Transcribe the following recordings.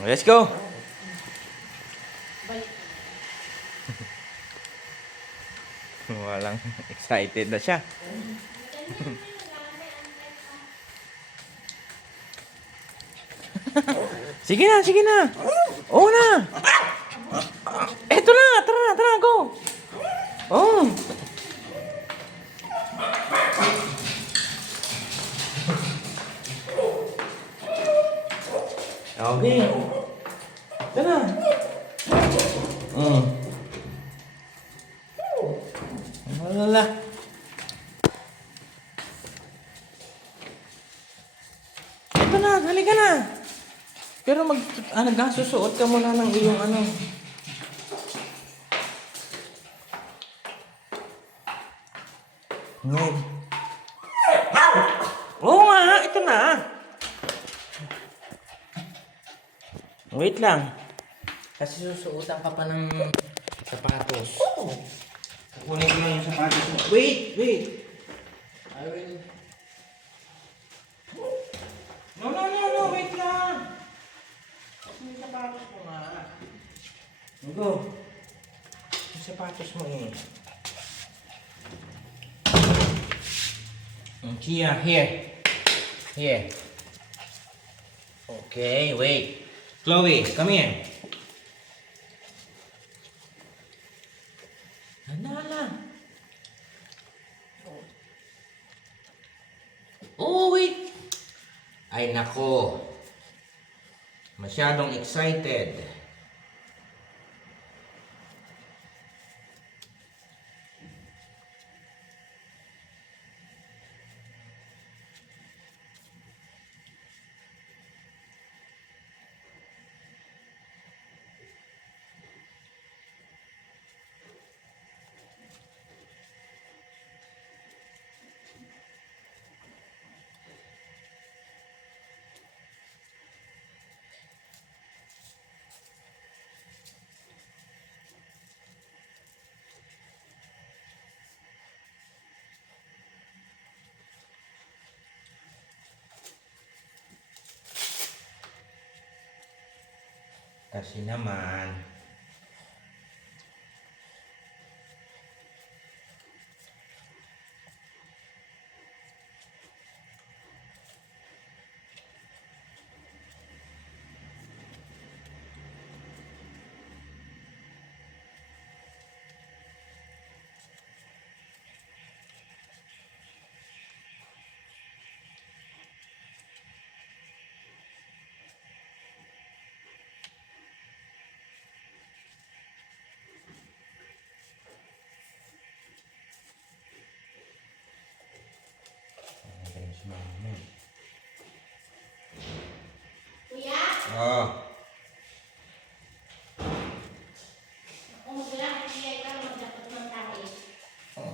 Let's go! Walang excited na siya. Sige na, sige na. Oo na. Eto na, tara, go. Oh. Okay. Tara. Wala. Ito na, halika na. Pero nagsusuot ka muna ng iyong ano. Ngog. Oo nga, ito na. Wait lang. Kasi susuotan ka pa ng sapatos. Kunin ko lang yung sapatos mo. Wait. I will... No, wait lang. Yung sapatos mo nga. Go. Yung sapatos mo eh. Kia, here. Okay, wait. Chloe, come here. Nala. Oh, wait. Ay, nako. Masyadong excited. Kasi naman. Kuya? Oh. Kung magbilang, hindi ikaw magdapat ng tayo.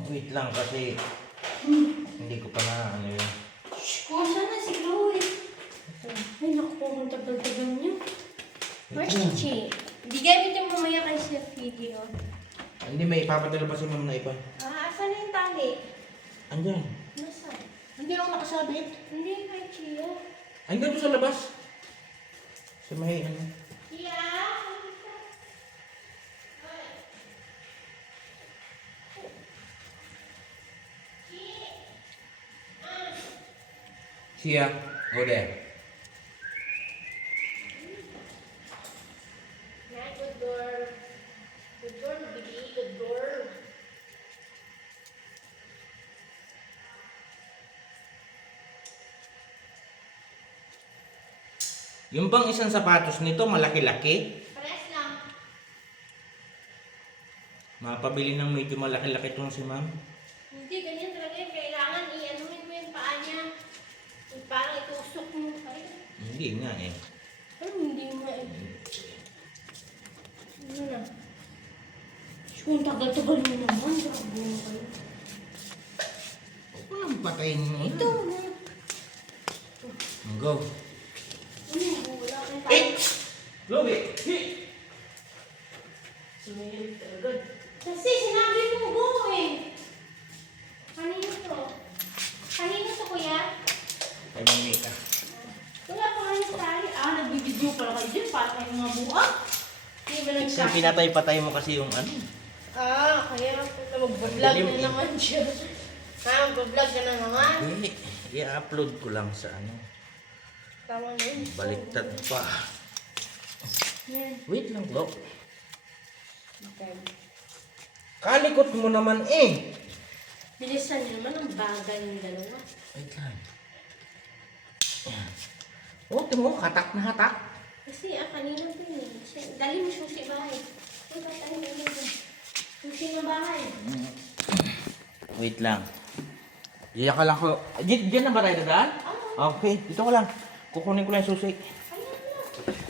Wait lang kasi hindi ko pa na ano yun. Shhh! Kung saan na si Chloe? Ay, naku po, kung tagal-tagal niyo. Where's Chichi? Hindi gamit yung mamaya kay Sir video. Hindi, may ipapadala pa si ma'am na iba. Asan na yung tali? Andyan. Nasaan? Hindi ako nakasabit. Hindi kay Chia. Andyan doon sa labas. Sa may ano. Chia? Sia, go there. Good girl. Good girl, baby. Good girl. Yung bang isang sapatos nito malaki-laki? Pares lang. Mapabili ng medyo malaki-laki itong si ma'am. Hindi, ganyan talaga yun. Kailangan i-anuhin mo yung paa niya. Parang itusok mo. Ay, Hindi nga eh. ano hindi mo eh. Ano na? Kung tagal-tagal mo naman, grabe mo kayo. Huwag ko nang patayin mo. Ito na. Go. Wala kang Eh! tayo. Chloe! Sumirit talaga. Kasi sinabi mo go eh. Kanino to? Kanino to, kuya? Kay Mamita. Wala pa nga yung tali. Nagbibideo pala kayo. dyan, para kayo mga buwak. Hindi ba Kasi nagsabi? pinatay-patay mo kasi yung ano. Kaya mag-vlog na naman siya. Mag-vlog ka na naman. Hindi, i-upload ko lang sa ano. Tama na yun. Baliktad pa. Yan. Wait lang, bro. Okay. Kalikot mo naman eh. Bilisan niyo naman ang bagal ng dalawa. Wait lang. Ayan. Oh, tingnan mo, hatak na hatak. Kasi kanina po yun. Dali mo susi bahay. Susi na bahay. Wait lang. Diyan ka lang ko. Diyan na ba tayo dadaan? Okay, dito ko lang. Kukunin ko lang yung susi. Ayan na.